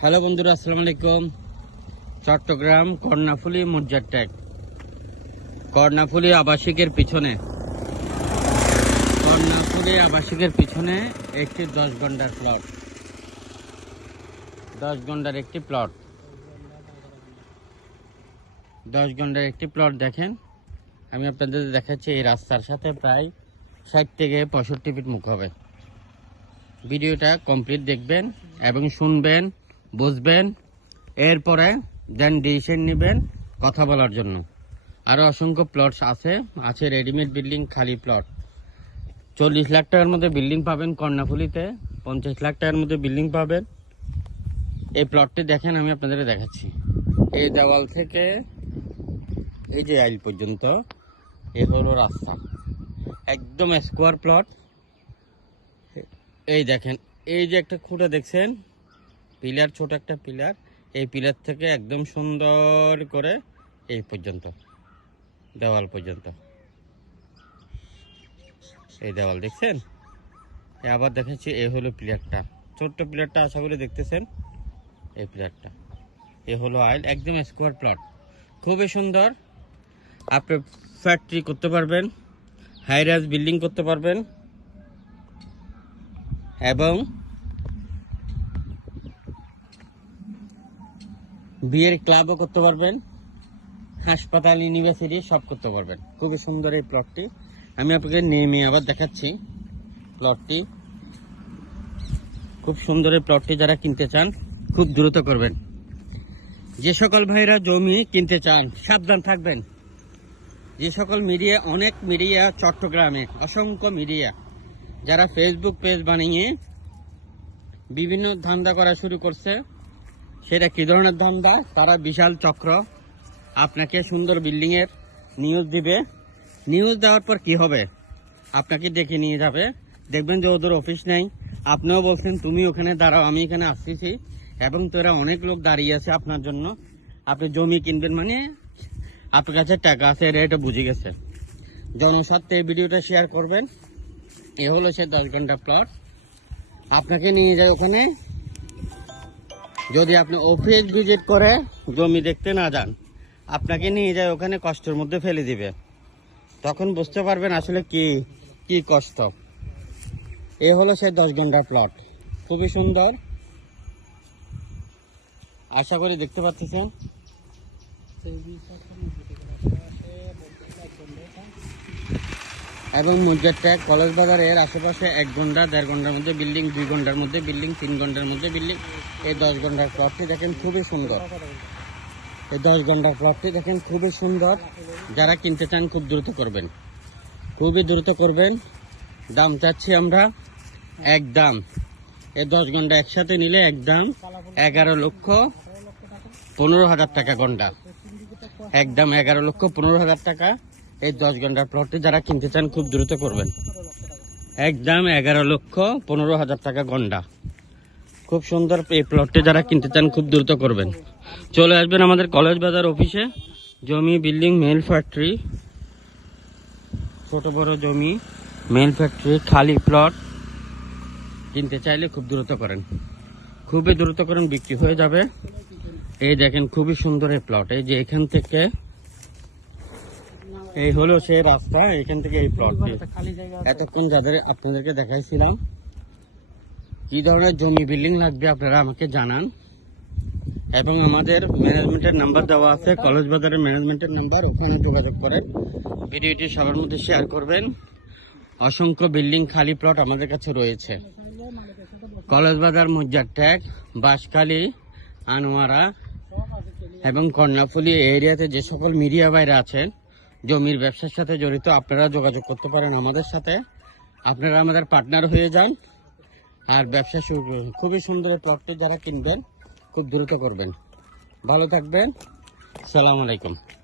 Hello বন্ধুরা, আসসালামু আলাইকুম। চট্টগ্রাম কর্ণাফুলি মুরজার ট্যাগ। কর্ণাফুলি আবাসিকের পিছনে। কর্ণাফুলি আবাসিকের পিছনে একটি দশ ঘণ্টার প্লট দশ ঘণ্টার একটি প্লট দশ ঘণ্টার একটি প্লট দেখেন। আমি আপনাদের দেখাচ্ছি এই রাস্তার সাথে প্রায় ষাট থেকে পঁয়ষট্টি ফিট মুখ হবে। ভিডিওটা কমপ্লিট দেখবেন এবং শুনবেন। বুঝবেন, এরপরে দেন ডিসিশন নেবেন কথা বলার জন্য। আরও অসংখ্য প্লটস আছে আছে রেডিমেড বিল্ডিং খালি প্লট চল্লিশ লাখ টাকার মধ্যে বিল্ডিং পাবেন কর্ণাফুলিতে, পঞ্চাশ লাখ টাকার মধ্যে বিল্ডিং পাবেন। এই প্লটটি দেখেন, আমি আপনাদের দেখাচ্ছি। এই দেওয়াল থেকে এই যে আইল পর্যন্ত, এ হলো রাস্তা। একদম স্কোয়ার প্লট এই দেখেন, এই যে একটা খুঁটা দেখছেন পিলার, ছোট একটা পিলার। এই পিলার থেকে একদম সুন্দর করে এই পর্যন্ত, দেওয়াল পর্যন্ত। এই দেওয়াল দেখছেন? আবার দেখাচ্ছি এই হলো পিলারটা। ছোট্ট পিলারটা আশা করি দেখতেছেন? এই পিলারটা। এ হলো আইল, একদম স্কোয়ার প্লট। খুবই সুন্দর। আপনি ফ্যাক্টরি করতে পারবেন হাই রাইজ বিল্ডিং করতে পারবেন। এবং বিয়ের ক্লাবও করতে পারবেন, হাসপাতাল ইউনিভার্সিটি সব করতে পারবেন। খুবই সুন্দর এই প্লটটি আমি আপনাকে নেমে আবার দেখাচ্ছি প্লটটি খুব সুন্দর এই প্লটটি যারা কিনতে চান, খুব দ্রুত করবেন। যে সকল ভাইরা জমি কিনতে চান, সাবধান থাকবেন। যে সকল মিডিয়া অনেক মিডিয়া চট্টগ্রামে, অসংখ্য মিডিয়া যারা ফেসবুক পেজ বানিয়ে বিভিন্ন ধান্দা করা শুরু করছে সেটা কী ধরনের ধান্দা? তারা বিশাল চক্র। আপনাকে সুন্দর বিল্ডিংয়ের নিউজ দিবে। নিউজ দেওয়ার পর কি হবে? আপনাকে ডেকে নিয়ে যাবে। দেখবেন যে ওদের অফিস নেই। আপনিও বলছেন, তুমি ওখানে দাঁড়াও, আমি এখানে আসতেছি এবং তোরা অনেক লোক দাঁড়িয়ে আছে আপনার জন্য। আপনি জমি কিনবেন মানে আপনার কাছে টাকা আছে এটা এটা বুঝে গেছে। জনস্বার্থে এই ভিডিওটা শেয়ার করবেন। এ হলো সে দশ ঘণ্টা প্লট আপনাকে নিয়ে যায় ওখানে। যদি আপনি অফিস ভিজিট করে জমি দেখতে না যান, আপনাকে নিয়ে যায় ওখানে কষ্টের মধ্যে ফেলে দিবে। তখন বুঝতে পারবেন আসলে কি কি কষ্ট। এ হলো সে দশ ঘণ্টার প্লট খুবই সুন্দর। আশা করি দেখতে পাচ্ছেন। এবং মুজারট্যাগ কলেজ বাজারের আশেপাশে এক ঘণ্টা, দেড় ঘণ্টার মধ্যে বিল্ডিং, দুই ঘণ্টার মধ্যে বিল্ডিং, তিন ঘণ্টার মধ্যে বিল্ডিং। এই দশ ঘণ্টার প্লটটি দেখেন খুবই সুন্দর। এই দশ ঘণ্টার প্লটটি দেখেন খুবই সুন্দর। যারা কিনতে চান খুব দ্রুত করবেন। খুবই দ্রুত করবেন। দাম চাচ্ছি আমরা এক দাম। এই দশ ঘণ্টা একসাথে নিলে এক দাম এগারো লক্ষ পনেরো হাজার টাকা ঘণ্টা। একদম এগারো লক্ষ পনেরো হাজার টাকা। এই দশ ঘণ্টার প্লটটি যারা কিনতে চান খুব দ্রুত করবেন। একদম এগারো লক্ষ পনেরো হাজার টাকা ঘণ্টা খুব সুন্দর এই প্লটটি যারা কিনতে চান খুব দ্রুত করবেন। চলে আসবেন আমাদের কলেজ বাজার অফিসে। জমি, বিল্ডিং মেল ফ্যাক্টরি ছোট বড় জমি মেল ফ্যাক্টরি খালি প্লট কিনতে চাইলে খুব দ্রুত করেন। খুবই দ্রুত করেন, বিক্রি হয়ে যাবে। এই দেখেন, খুবই সুন্দর এই প্লট এই যে এখান থেকে এই হলো সেই রাস্তা এখান থেকে এই প্লটটি এতক্ষণ যাদের আপনাদেরকে দেখাইছিলাম কি ধরনের জমি বিল্ডিং লাগবে আপনারা আমাকে জানান। এবং আমাদের ম্যানেজমেন্টের নাম্বার দেওয়া আছে কলেজ বাজারের ম্যানেজমেন্টের নাম্বার ওখানে যোগাযোগ করেন। ভিডিওটি সবার মধ্যে শেয়ার করবেন। অসংখ্য বিল্ডিং খালি প্লট আমাদের কাছে রয়েছে। কলেজ বাজার মুজার ট্যাগ বাঁশখালী আনোয়ারা এবং কর্ণাফুলি এরিয়াতে যে সকল মিডিয়া বাইরে আছেন জমির ব্যবসার সাথে জড়িত আপনারা যোগাযোগ করতে পারেন আমাদের সাথে। আপনারা আমাদের পার্টনার হয়ে যান আর ব্যবসা শুরু খুবই সুন্দর প্লটটি যারা কিনবেন, খুব দ্রুত করবেন। ভালো থাকবেন। সালাম আলাইকুম।